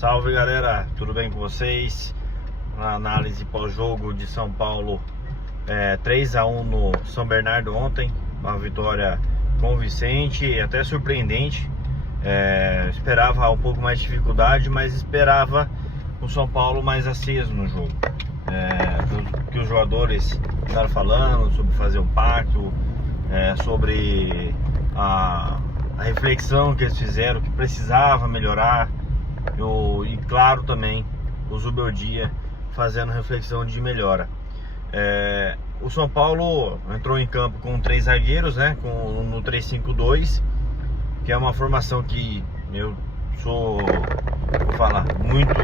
Salve galera, tudo bem com vocês? Na análise pós-jogo de São Paulo, 3-1 no São Bernardo ontem, uma vitória convincente, até surpreendente. Esperava um pouco mais de dificuldade, mas esperava o São Paulo mais aceso no jogo. Que os jogadores estavam falando sobre fazer um pacto, sobre a reflexão que eles fizeram, que precisava melhorar. E claro também o Zubeldia fazendo reflexão de melhora. O São Paulo entrou em campo com 3 zagueiros, no 3-5-2, que é uma formação que eu sou, vou falar, muito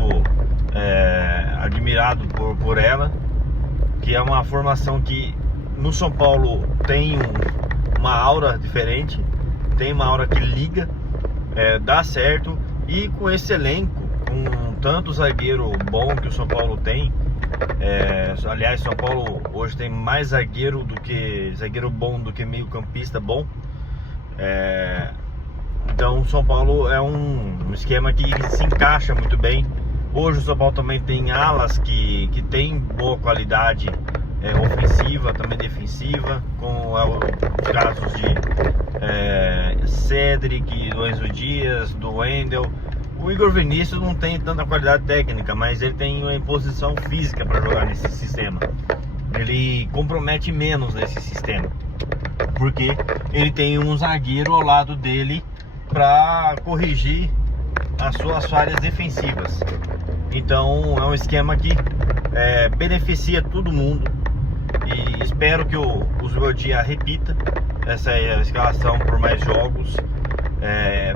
admirado por ela, que é uma formação que no São Paulo tem uma aura diferente, tem uma aura que liga, dá certo. E com esse elenco, com tanto zagueiro bom que o São Paulo tem, aliás, São Paulo hoje tem mais zagueiro bom do que meio campista bom. Então o São Paulo é um esquema que se encaixa muito bem. Hoje o São Paulo também tem alas que tem boa qualidade ofensiva, também defensiva, com os casos de Cedric, do Enzo Dias, do Wendel. O Igor Vinícius não tem tanta qualidade técnica, mas ele tem uma imposição física para jogar nesse sistema. Ele compromete menos nesse sistema, porque ele tem um zagueiro ao lado dele para corrigir as suas falhas defensivas. Então é um esquema que beneficia todo mundo, e espero que o Zubeldia repita essa escalação por mais jogos,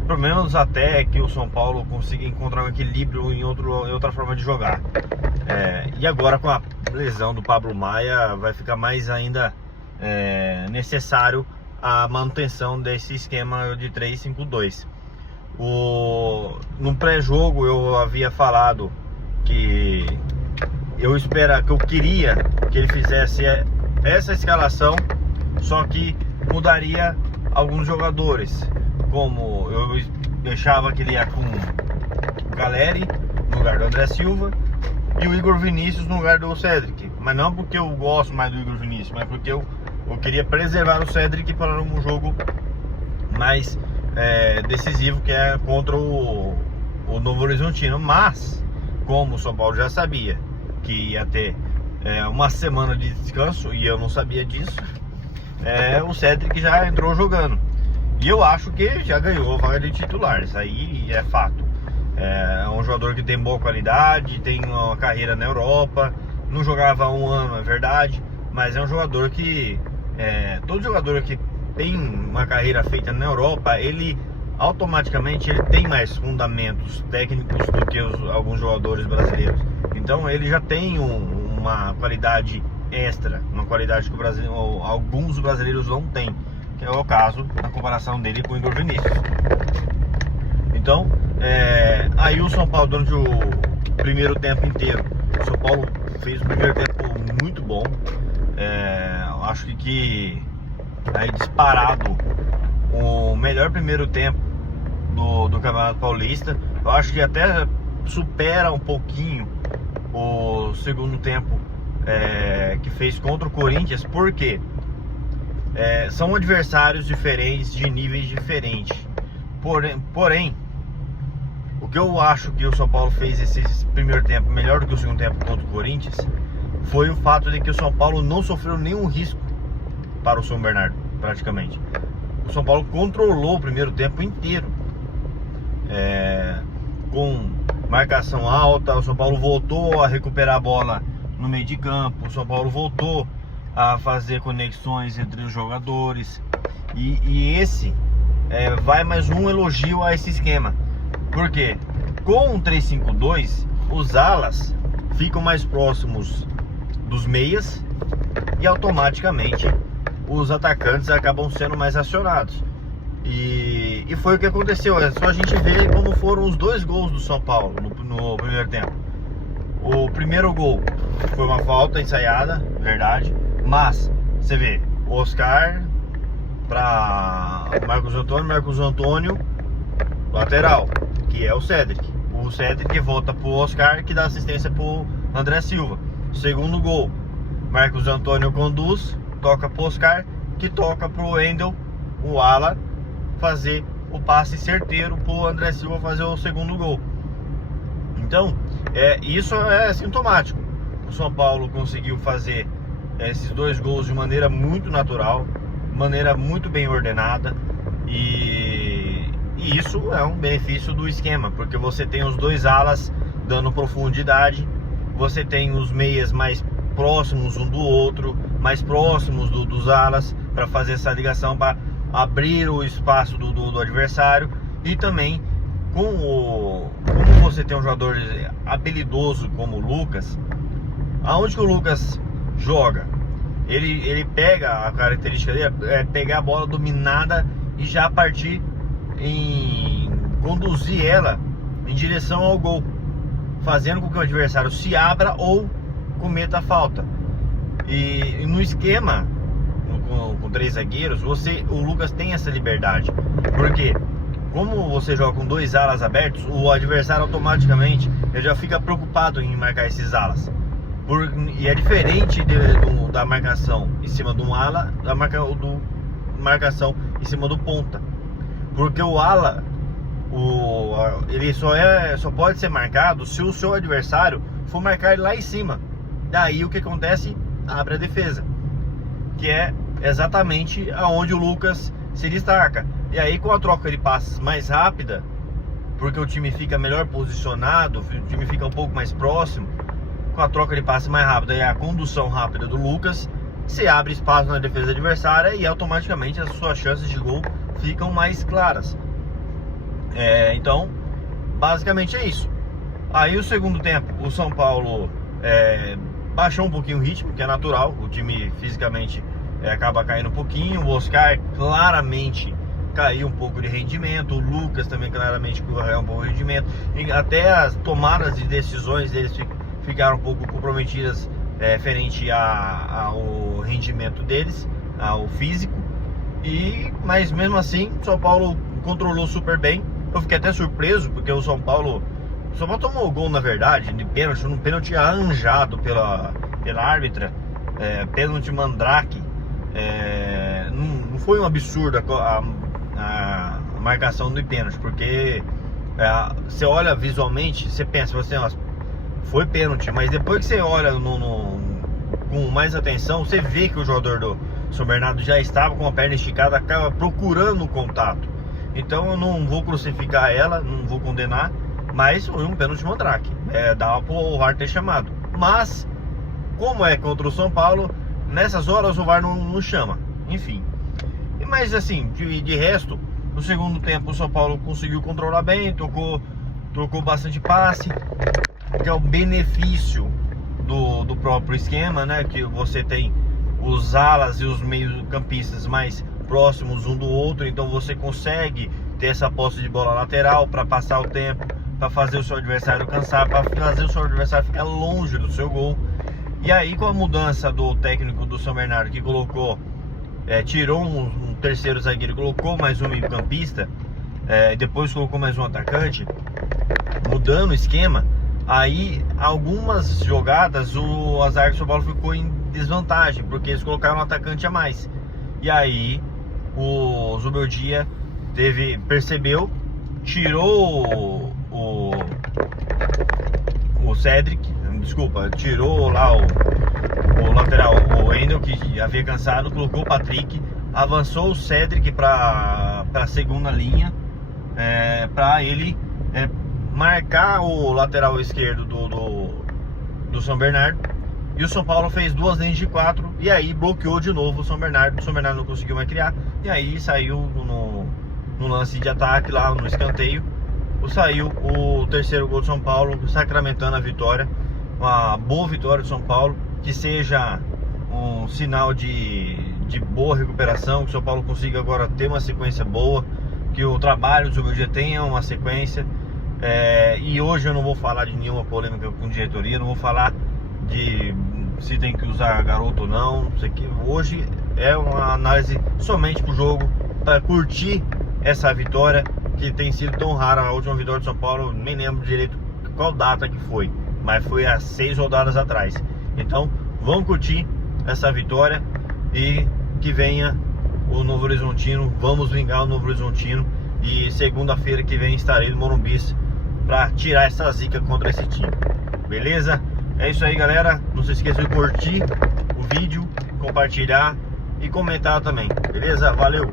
pelo menos até que o São Paulo consiga encontrar um equilíbrio em outra forma de jogar. E agora com a lesão do Pablo Maia vai ficar mais ainda necessário a manutenção desse esquema de 3-5-2. No pré-jogo eu havia falado que eu queria que ele fizesse essa escalação, só que mudaria alguns jogadores, como eu deixava que ele ia com o Caleri no lugar do André Silva e o Igor Vinícius no lugar do Cedric, mas não porque eu gosto mais do Igor Vinícius, mas porque eu queria preservar o Cedric para um jogo mais decisivo, que é contra o Novo Horizontino. Mas como o São Paulo já sabia que ia ter uma semana de descanso, e eu não sabia disso, o Cedric já entrou jogando, e eu acho que já ganhou a vaga de titular. Isso aí é fato. É um jogador que tem boa qualidade, tem uma carreira na Europa, não jogava há um ano, é verdade, mas é um jogador que todo jogador que tem uma carreira feita na Europa, ele automaticamente tem mais fundamentos técnicos do que alguns jogadores brasileiros. Então ele já tem uma qualidade extra, uma qualidade que alguns brasileiros não têm, que é o caso na comparação dele com o Igor Vinícius. Então, aí o São Paulo, durante o primeiro tempo inteiro, o São Paulo fez o primeiro tempo muito bom. Acho que aí disparado o melhor primeiro tempo do Campeonato Paulista. Eu acho que até supera um pouquinho o segundo tempo que fez contra o Corinthians, porque são adversários diferentes, de níveis diferentes. Porém, o que eu acho que o São Paulo fez esse primeiro tempo melhor do que o segundo tempo contra o Corinthians foi o fato de que o São Paulo não sofreu nenhum risco para o São Bernardo, praticamente. O São Paulo controlou o primeiro tempo inteiro, com marcação alta. O São Paulo voltou a recuperar a bola no meio de campo, o São Paulo voltou a fazer conexões entre os jogadores, e esse vai mais um elogio a esse esquema, porque com o 3-5-2 os alas ficam mais próximos dos meias e automaticamente os atacantes acabam sendo mais acionados, e foi o que aconteceu. É só a gente ver como foram os 2 gols do São Paulo no primeiro tempo. O primeiro gol foi uma falta ensaiada, verdade, mas você vê o Oscar para Marcos Antônio, lateral, que é o Cedric. o Cedric volta pro Oscar, que dá assistência pro André Silva. Segundo gol, Marcos Antônio conduz, toca pro Oscar, que toca pro Wendel, o ala, fazer o passe certeiro pro André Silva fazer o segundo gol. Então, isso é sintomático. O São Paulo conseguiu fazer esses 2 gols de maneira muito natural, maneira muito bem ordenada, e isso é um benefício do esquema, porque você tem os 2 alas dando profundidade, você tem os meias mais próximos um do outro, mais próximos dos alas, para fazer essa ligação, para abrir o espaço do adversário. E também como você tem um jogador habilidoso como o Lucas, aonde que o Lucas joga, ele pega, a característica dele é pegar a bola dominada e já partir em conduzir ela em direção ao gol, fazendo com que o adversário se abra ou cometa a falta. E no esquema com 3 zagueiros, o Lucas tem essa liberdade, porque como você joga com 2 alas abertos, o adversário automaticamente ele já fica preocupado em marcar esses alas. E é diferente da marcação em cima de um ala, da marcação em cima do ponta. Porque o ala, ele só pode ser marcado se o seu adversário for marcar ele lá em cima. Daí o que acontece? Abre a defesa, que é exatamente aonde o Lucas se destaca. E aí, com a troca de passes mais rápida, porque o time fica melhor posicionado, o time fica um pouco mais próximo, com a troca de passes mais rápida e a condução rápida do Lucas, se abre espaço na defesa adversária e automaticamente as suas chances de gol ficam mais claras. Então, basicamente é isso. Aí o segundo tempo, o São Paulo baixou um pouquinho o ritmo, que é natural, o time fisicamente acaba caindo um pouquinho. O Oscar claramente caiu um pouco de rendimento, o Lucas também claramente caiu um pouco de rendimento, e até as tomadas de decisões deles ficaram um pouco comprometidas referente ao rendimento deles, ao físico. Mas mesmo assim, o São Paulo controlou super bem. Eu fiquei até surpreso, porque o São Paulo tomou o gol, na verdade, de pênalti, um pênalti arranjado pela árbitra, pênalti Mandrake. Não foi um absurdo a marcação do pênalti, porque você olha visualmente, você pensa assim, foi pênalti, mas depois que você olha com mais atenção, você vê que o jogador do São Bernardo já estava com a perna esticada, acaba procurando o contato. Então eu não vou crucificar ela, não vou condenar, mas foi um pênalti Mandrake, dava pro VAR ter chamado. Mas, como é contra o São Paulo, nessas horas o VAR não chama, enfim. Mas assim, de resto, no segundo tempo o São Paulo conseguiu controlar bem, trocou bastante passe, que é o benefício do próprio esquema, né? Que você tem os alas e os meio-campistas mais próximos um do outro, então você consegue ter essa posse de bola lateral para passar o tempo, para fazer o seu adversário cansar, para fazer o seu adversário ficar longe do seu gol. E aí, com a mudança do técnico do São Bernardo, que colocou, tirou um terceiro zagueiro, colocou mais um meio-campista, depois colocou mais um atacante, mudando o esquema, aí algumas jogadas o zaga do São Paulo ficou em desvantagem, porque eles colocaram um atacante a mais. E aí o Zubeldia percebeu, tirou o Cedric, desculpa, tirou lá o lateral, o Wendel, que havia cansado, colocou o Patrick, avançou o Cedric para a segunda linha, para ele marcar o lateral esquerdo do São Bernardo. E o São Paulo fez 2 linhas de 4 e aí bloqueou de novo o São Bernardo. O São Bernardo não conseguiu mais criar, e aí saiu no lance de ataque lá no escanteio. Saiu o terceiro gol do São Paulo, sacramentando a vitória. Uma boa vitória do São Paulo, que seja um sinal de boa recuperação, que o São Paulo consiga agora ter uma sequência boa, que o trabalho do Zubeldia tenha uma sequência. E hoje eu não vou falar de nenhuma polêmica com diretoria, não vou falar de se tem que usar garoto ou não, isso aqui. Hoje é uma análise somente pro jogo, para curtir essa vitória, que tem sido tão rara. A última vitória de São Paulo, nem lembro direito qual data que foi, mas foi há 6 rodadas atrás. Então vamos curtir essa vitória e que venha o Novo Horizontino. Vamos vingar o Novo Horizontino. E segunda-feira que vem estarei no Morumbi para tirar essa zica contra esse time. Beleza? É isso aí, galera. Não se esqueça de curtir o vídeo, compartilhar e comentar também. Beleza? Valeu!